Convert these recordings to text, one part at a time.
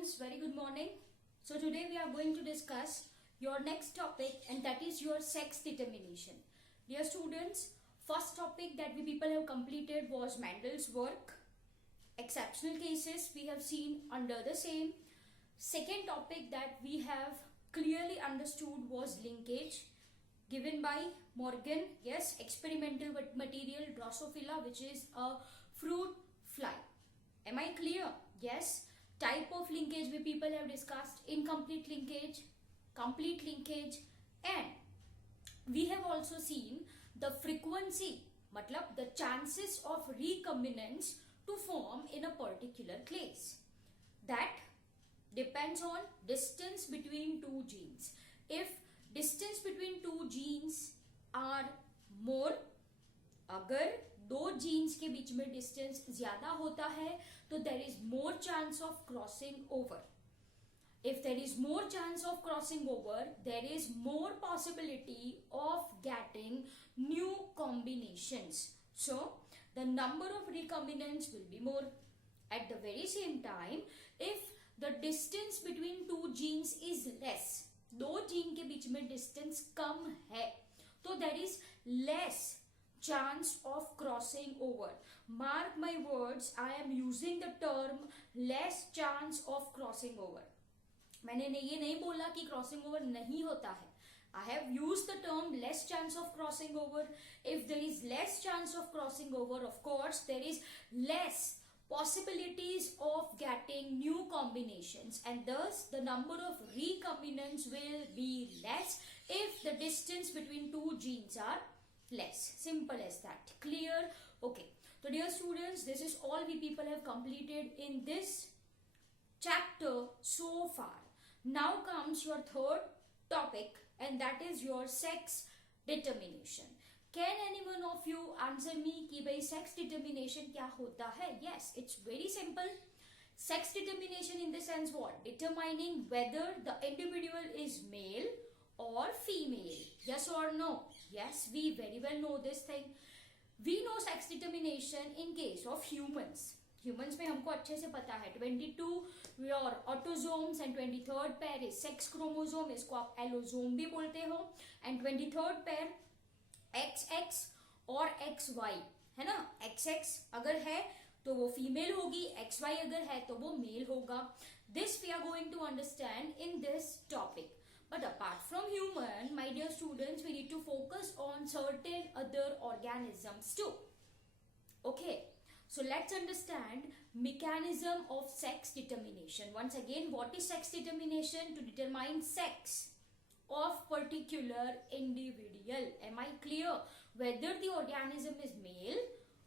students, very good morning. So today we are going to discuss your next topic, and that is your sex determination. Dear students, first topic that we people have completed was Mendel's work. Exceptional cases we have seen under the same. Second topic that we have clearly understood was linkage given by Morgan. Yes, experimental material Drosophila, which is a fruit fly. Am I clear? Yes. Type of linkage we people have discussed: incomplete linkage, complete linkage, and we have also seen the frequency, matlab the chances of recombinants to form in a particular class. That depends on distance between two genes. If distance between two genes are more, अगर दो jeans के बीच में distance ज्यादा होता है तो there is more chance of crossing over. If there is more chance of crossing over, there is more possibility of getting new combinations. So the number of recombinants will be more. At the very same time, if the distance between two genes is less, दो gene के बीच में distance कम है, तो there is less chance of crossing over. Mark my words, I am using the term less chance of crossing over. मैंने ये नहीं बोला कि क्रॉसिंग ओवर नहीं होता है. I have used the term less chance of crossing over. If there is less chance of crossing over, of course there is less possibilities of getting new combinations, and thus the number of recombinants will be less if the distance between two genes are less. Simple as that. Clear? Okay. So dear students, this is all we people have completed in this chapter so far. Now comes your third topic, and that is your sex determination. Can anyone of you answer me कि भाई sex determination क्या होता है? Yes, it's very simple. Sex determination in the sense what? Determining whether the individual is male or female. Yes or no? Yes, we very well know this thing. We know sex determination in case of humans. Humans में हमको अच्छे से पता है 22 your autosomes and 23rd pair is sex chromosome, इसको आप allosome भी बोलते हो, and 23rd pair XX और XY है ना. XX अगर है तो वो फीमेल होगी, XY अगर है तो वो मेल होगा. This we are going to understand in this topic. But apart from human, my dear students, we need to focus on certain other organisms too. Okay. So let's understand mechanism of sex determination. Once again, what is sex determination? To determine sex of particular individual. Am I clear? Whether the organism is male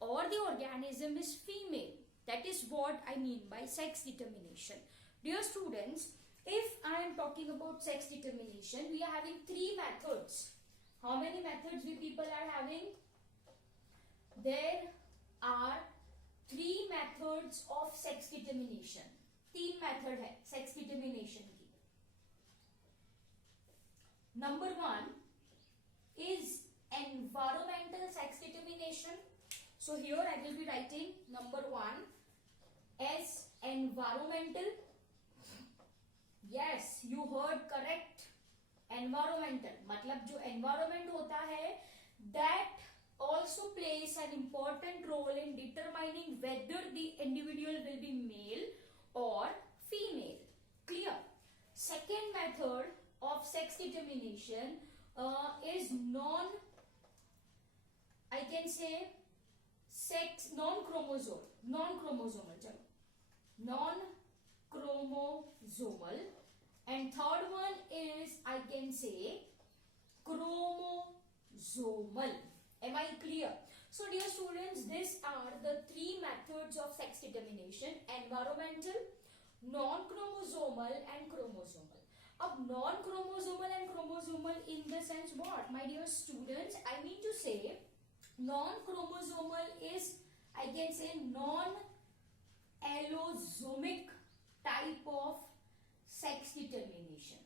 or the organism is female. That is what I mean by sex determination. Dear students, if I am talking about sex determination, we are having three methods. How many methods we people are having? There are three methods of sex determination. तीन method है sex determination की. Number one is environmental sex determination. So here I will be writing number one as environmental. Yes, you heard correct. Environmental मतलब जो environment होता है that also plays an important role in determining whether the individual will be male or female. Clear? Second method of sex determination is I can say non-chromosomal chalo, non-chromosomal, and third one is I can say chromosomal. Am I clear? So dear students, these are the three methods of sex determination: environmental, non-chromosomal and chromosomal. अब non-chromosomal and chromosomal in the sense what? My dear students, I mean to say non-chromosomal is I can say non-allosomic type of sex determination.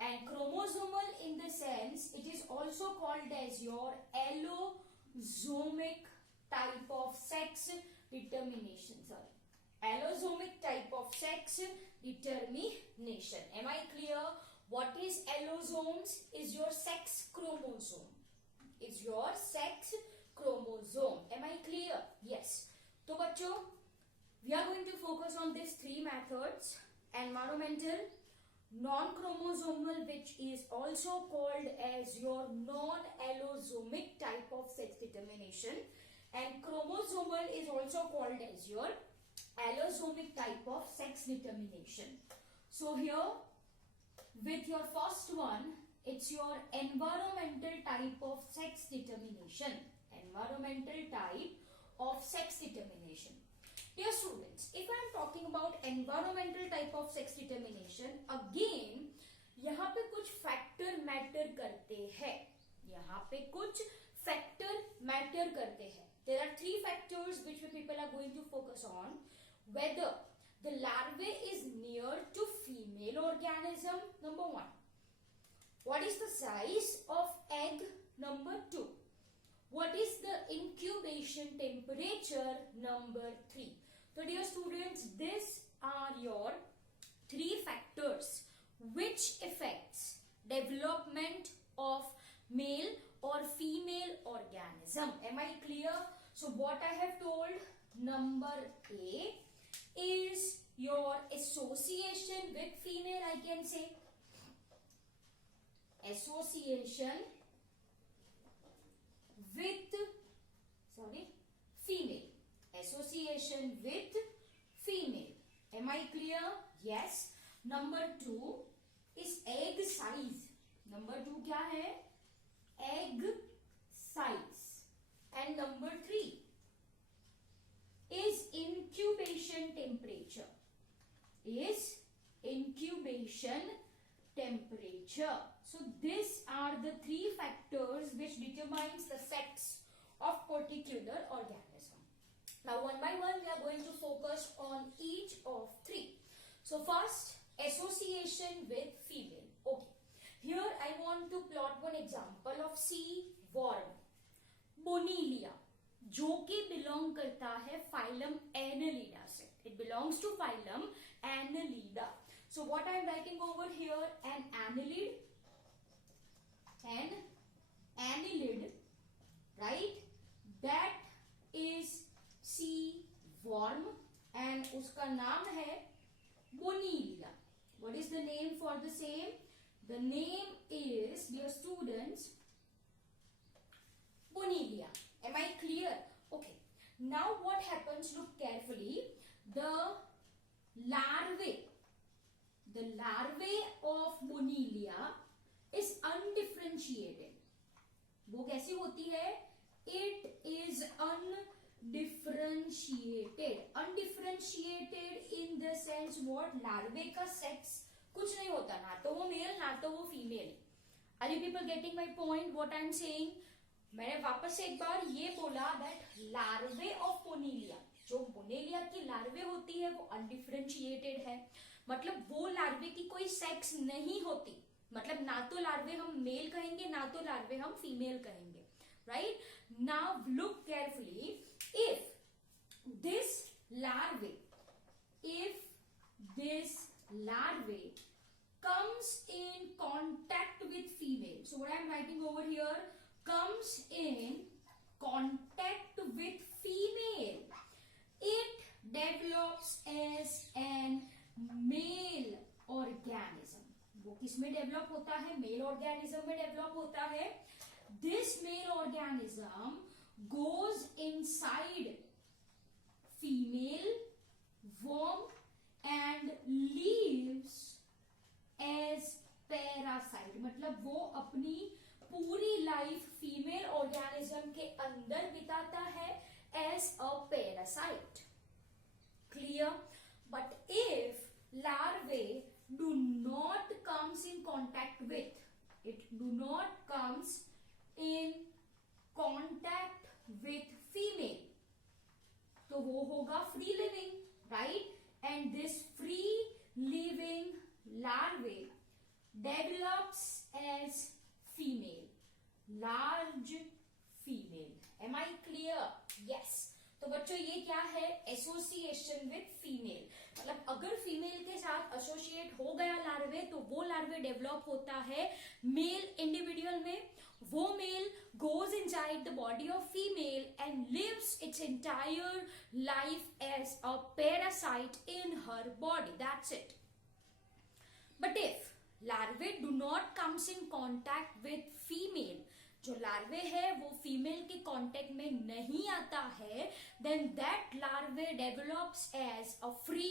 And chromosomal in the sense it is also called as your allosomic type of sex determination. Sorry, allosomic type of sex determination. Am I clear? What is allosomes? Is your sex chromosome. Is your sex chromosome. Am I clear? Yes. तो बच्चों, we are going to focus on these three methods: environmental, non-chromosomal, which is also called as your non-allosomic type of sex determination, and chromosomal is also called as your allosomic type of sex determination. So here, with your first one, it's your environmental type of sex determination. Environmental type of sex determination. Dear students, if I am talking about environmental type of sex determination, again यहाँ पे कुछ factor matter करते हैं. यहाँ पे कुछ factor matter करते हैं. There are three factors which people are going to focus on. Whether the larvae is near to female organism, number one. What is the size of egg, number two. What is the incubation temperature, number three. So dear students, these are your three factors which affects development of male or female organism. Am I clear? So what I have told, number A is your association with female, I can say. Association with, female. Association with female. Am I clear? Yes. Number two is egg size. Number two क्या है? Egg size. And number three is incubation temperature. Is incubation temperature. So these are the three factors which determines the sex of particular organism. Now one by one we are going to focus on each of three. So first, association with female. Okay, here I want to plot one example of sea worm, Bonellia, जो कि belong करता है phylum Annelida से. It belongs to phylum Annelida. So what I am writing over here, an annelid, right? That is sea worm and उसका नाम है Bonellia. What is the name for the same? The name is, dear students, Bonellia. Am I clear? Okay. Now what happens? Look carefully. The larvae of Bonellia is undifferentiated. वो कैसी होती है? It is undifferentiated. Undifferentiated in the sense what? Larvae का sex कुछ नहीं होता, ना तो वो मेल ना तो वो female. Are you people getting my point? What I am saying? मैंने वापस से एक बार ये बोला that larvae of Bonellia, जो Bonellia की लार्वे होती है वो अनडिफरेंशिएटेड है. मतलब वो लार्वे की कोई सेक्स नहीं होती. मतलब ना तो लार्वे हम मेल कहेंगे ना तो लार्वे हम फीमेल कहेंगे. Right? Now look carefully. If this larvae comes in contact with female. So what I am writing over here, comes in contact with female, it develops as an male organism. वो किसमें develop होता है? Mail organism में develop होता है. This male organism goes inside female worm and lives as parasite. मतलब वो अपनी पूरी लाइफ फीमेल ऑर्गेनिज्म के अंदर बिताता है as a parasite. Clear? But if larvae do not comes in contact with, female, तो वो होगा free living, right? And this free living larvae develops as female, large female. Am I clear? Yes. तो बच्चों ये क्या है? Association with female. साथ associate हो गया लार्वे, तो वो लार्वे डेवलप होता है मेल इंडिविजुअल में. वो mail goes inside the body of female and lives its entire life as a parasite in her body. That's it. But if larvae do not comes in contact with female, जो लार्वे है वो female के contact में नहीं आता है, then that larvae develops as a free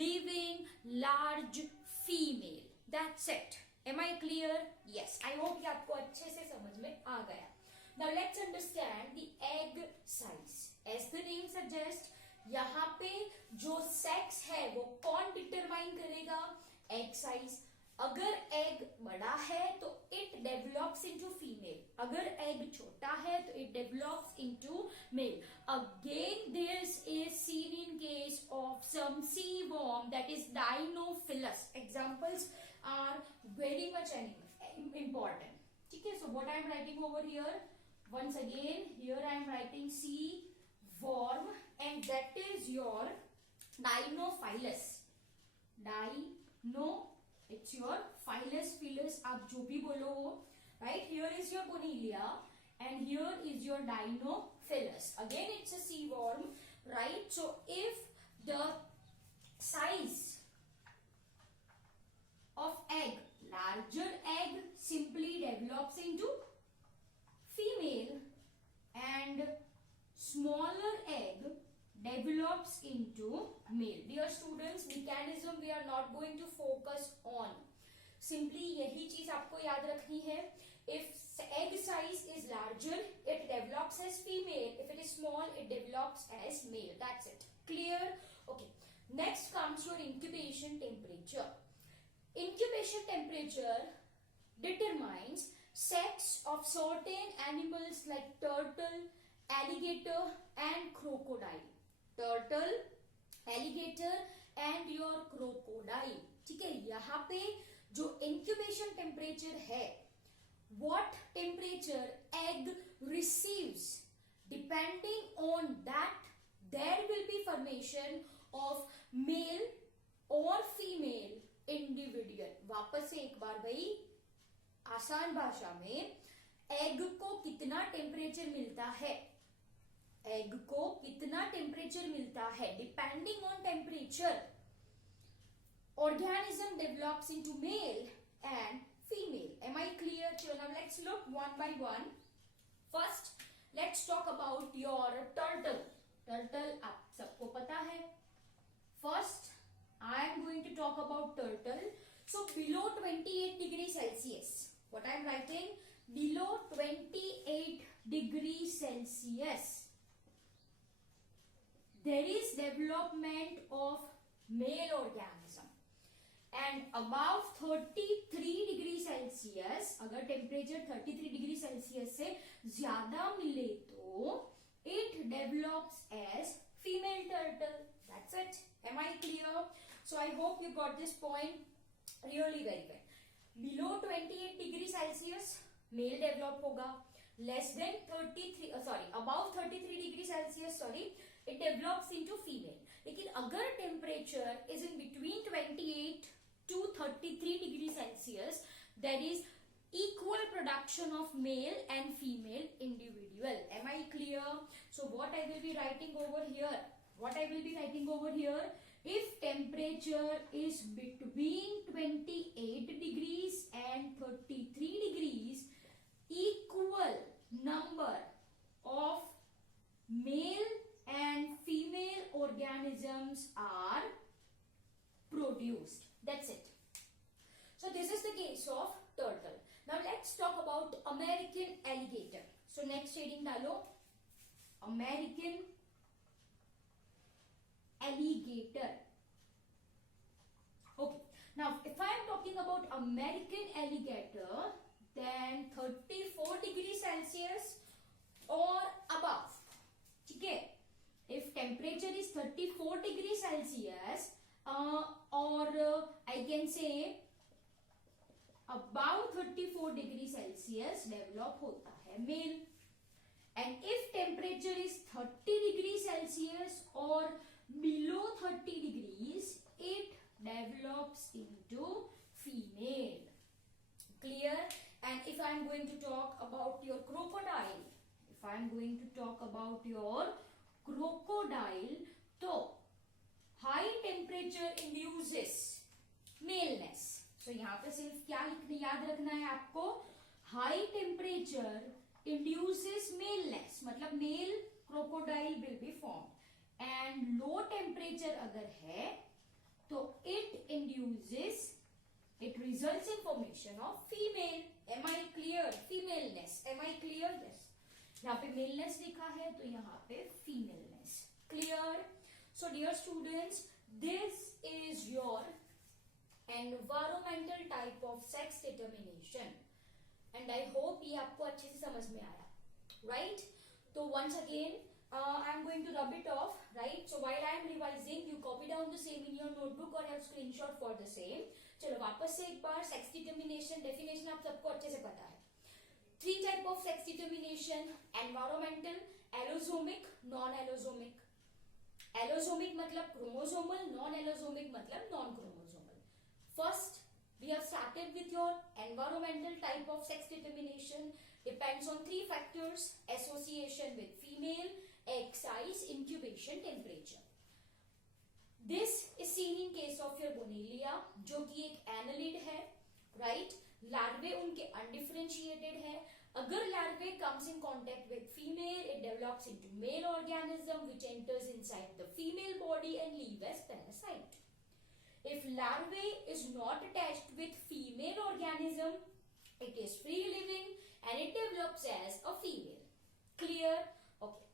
living large female. That's it. Am I clear? Yes, I hope ये आपको अच्छे से समझ में आ गया. Now let's understand the egg size. As the name suggest, यहाँ पे जो सेक्स है वो कौन डिटरमाइन करेगा? Egg size. अगर एग बड़ा है तो इट डेवलप्स इनटू फीमेल, अगर एग छोटा है तो it develops into male. Again this is seen in case of some sea worm, that is Dinophilus. Examples are very much important. ठीक है, so what I am writing over here, once again here I am writing sea worm and that is your Dinophilus. It's your phylus, phylus, आप जो भी बोलो वो. Right, here is your Cornelia and here is your Dinophilus. Again it's a sea worm, right? So if the size of egg, larger egg simply develops into female and smaller egg develops into male. Dear students, mechanism we are not going to focus on. Simply यही चीज आपको याद रखनी है. If egg size is larger, it develops as female. If it is small, it develops as male. That's it. Clear? Okay. Next comes your incubation temperature. Incubation temperature determines sex of certain animals like turtle, alligator and crocodile. Turtle, alligator and your crocodile. ठीक है, यहाँ पे जो incubation temperature है, what temperature egg receives, depending on that there will be formation of male or female individual. वापस से एक बार भाई, आसान भाषा में, एग को कितना टेम्परेचर मिलता है, एग को कितना टेम्परेचर मिलता है, depending on temperature organism develops into male and female. Am I clear? So now let's look one by one. First let's talk about your turtle. Turtle आप सबको पता है. First I am going to talk about turtle. So below 28 degrees Celsius, what I am writing, below 28 degrees Celsius there is development of male organism and above 33 degree Celsius, अगर temperature 33 degree Celsius से ज्यादा मिले तो it develops as female turtle. That's it. Am I clear? So I hope you got this point really very well. Below 28 degree Celsius male develop होगा. Less than 33 above 33 degree Celsius it develops into female. लेकिन अगर temperature is in between 28 to 33 degree Celsius, there is equal production of male and female individual. Am I clear? So what I will be writing over here? What I will be writing over here? If temperature is between 28 degrees and 33 degrees, equal number of male and female organisms are produced. That's it. So this is the case of turtle. Now let's talk about American alligator. So next heading डालो, American alligator. Okay. Now if I am talking about American alligator, then 34 degrees Celsius or above. ठीक है? If temperature is 34 degrees Celsius or I can say above 34 degrees Celsius develop होता है male. And if temperature is 30 degrees Celsius or below 30 degrees, it develops if I am going to talk about your crocodile, तो high temperature induces maleness. So यहाँ पे सिर्फ क्या याद रखना है आपको, high temperature induces maleness, मतलब male crocodile will be formed, and low temperature अगर है तो it results in formation of female. Am I clear? Femaleness. Am I clear? Yes. यहाँ पे maleness लिखा है तो यहाँ पे femaleness. Clear? So dear students, this is your environmental type of sex determination, and I hope ये आपको अच्छे से समझ में आया, right? So once again I am going to rub it off, right? So while I am revising, you copy down the same in your notebook or have screenshot for the same. चलो वापस से एक बार sex determination definition आप सबको अच्छे से पता है. 3 type of sex determination: environmental, allosomic, non allosomic. Allosomic मतलब क्रोमोसोमल, नॉन एलोसोमिक मतलब non chromosomal. First we have started with your environmental type of sex determination. Depends on 3 factors: association with female, egg size, incubation temperature. This is seen in case of your Bonellia, जो कि एक annelid है, right? Larvae उनके undifferentiated है. अगर larvae comes in contact with female, it develops into male organism which enters inside the female body and leave as parasite. If larvae is not attached with female organism, it is free living and it develops as a female. Clear? Okay.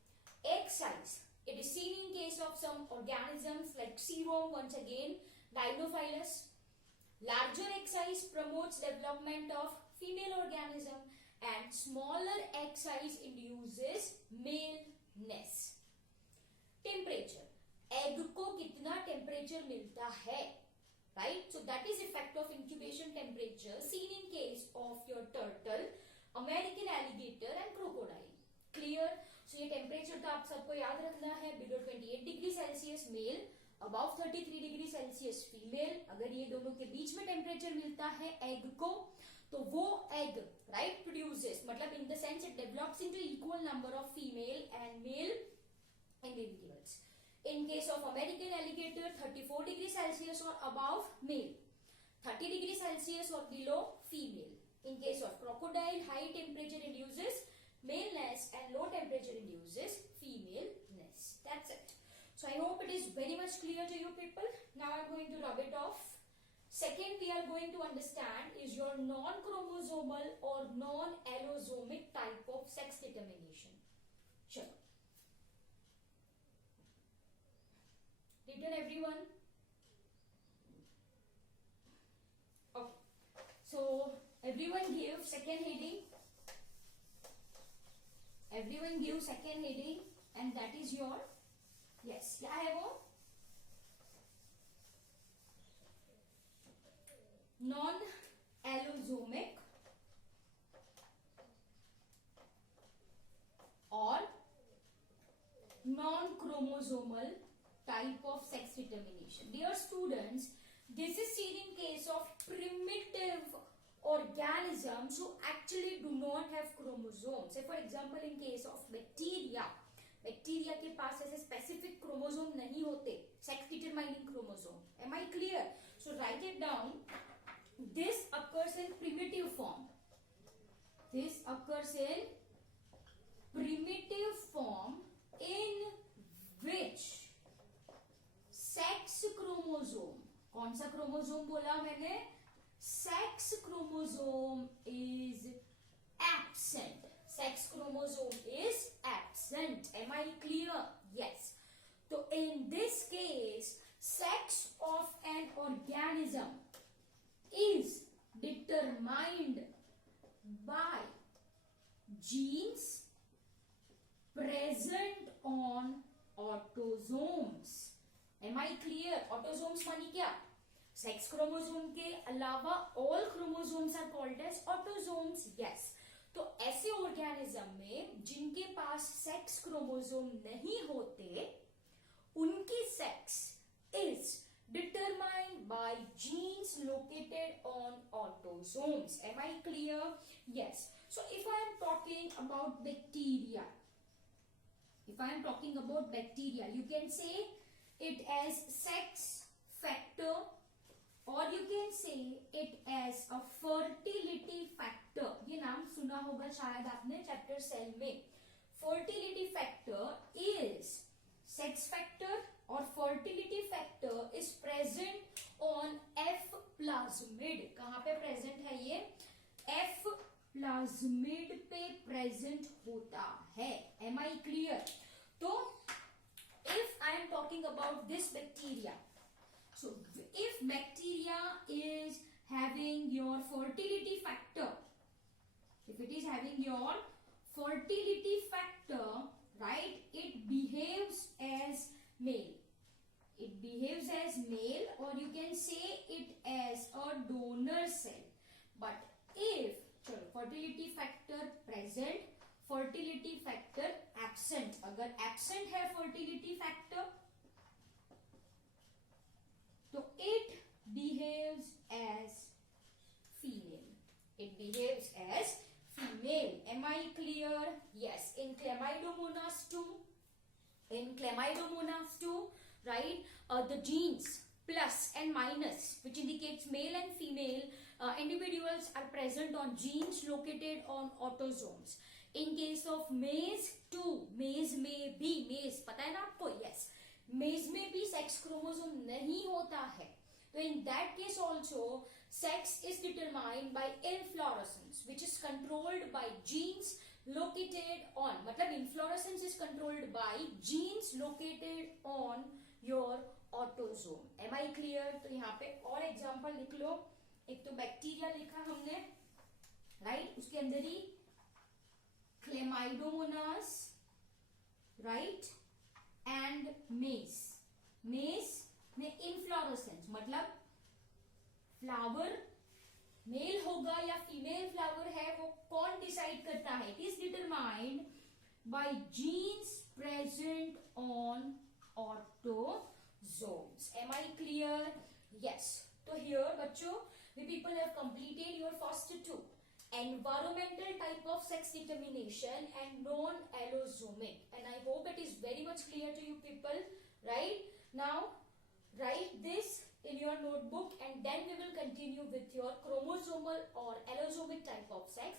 Egg size. It is seen in case of some organisms like seaworm, once again, Dinophilus. Larger egg size promotes development of female organism and smaller egg size induces maleness. Temperature. Egg को कितना temperature मिलता है, right? So that is effect of incubation temperature seen in case of your turtle, American alligator and crocodile. Clear? So ये temperature तो आप सबको याद रखना है. Below 28 degree Celsius male, above 33 degree Celsius female. अगर ये दोनों के बीच में टेम्परेचर मिलता है एग को, तो वो एग राइट प्रोड्यूसेस, मतलब in the sense it develops into equal number of female and male individuals. In case of American alligator, 34 degree Celsius or above male, 30 degree Celsius or below female. In case of crocodile, high temperature induces maleness and low temperature induces femaleness. That's it. So I hope it is very much clear to you people. Now I am going to rub it off. Second we are going to understand is your non-chromosomal or non-allosomic type of sex determination. Sure. Written everyone? Okay. So everyone give second heading. Everyone give second heading, and that is your, yes, क्या है वो? Non-allosomic or non-chromosomal type of sex determination. Dear students, this is seen in case of primitive organisms who actually do not have chromosomes. Say for example in case of bacteria, bacteria के पास ऐसे specific chromosome नहीं होते, sex determining chromosome. Am I clear? So write it down. This occurs in primitive form. This occurs in primitive form in which sex chromosome, कौन सा chromosome बोला मैंने? Sex chromosome is absent. Sex chromosome is absent. Am I clear? Yes. So in this case, sex of an organism is determined by genes present on autosomes. Am I clear? Autosomes मानी क्या? Sex chromosome के अलावा all chromosomes are called as autosomes. Yes. तो ऐसे organism में जिनके पास sex chromosome नहीं होते, उनकी sex is determined by genes located on autosome. allosomes. Am I clear? Yes. So if I am talking about bacteria, you can say it as sex factor, or you can say it as a fertility factor. ये नाम सुना होगा शायद आपने chapter cell में. Fertility factor is sex factor or fertility factor is present on F plasmid. कहाँ पे present है ये? F plasmid पे present होता है. Am I clear? तो if I am talking about this bacteria, so if bacteria is having your fertility factor, if it is having your fertility factor, right, it behaves as male. It behaves as male, or you can say it as a donor cell. But if fertility factor present, fertility factor absent, अगर absent है fertility factor, तो it behaves as female. It behaves as female. Am I clear? Yes. In Chlamydomonas too, right, the genes plus and minus, which indicates male and female individuals, are present on genes located on autosomes. In case of maize too, maize में भी, maize पता है ना आपको? Yes, maize में भी sex chromosome नहीं होता है. So in that case also, sex is determined by inflorescence, which is controlled by genes located on, मतलब inflorescence is controlled by genes located on your autosome. Am I clear? तो यहाँ पे और example लिख लो. एक तो बैक्टीरिया लिखा हमने, राइट, उसके अंदर ही Chlamydomonas, right, and maize. maize में inflorescence मतलब फ्लावर मेल होगा या फीमेल फ्लावर है, वो कौन डिसाइड करता है? It is determined by genes present on autosomes. Am I clear? Yes. तो हियर बच्चों, we people have completed your first two, environmental type of sex determination and non-allosomic, and I hope it is very much clear to you people. Right, now write this in your notebook, and then we will continue with your chromosomal or allosomic type of sex.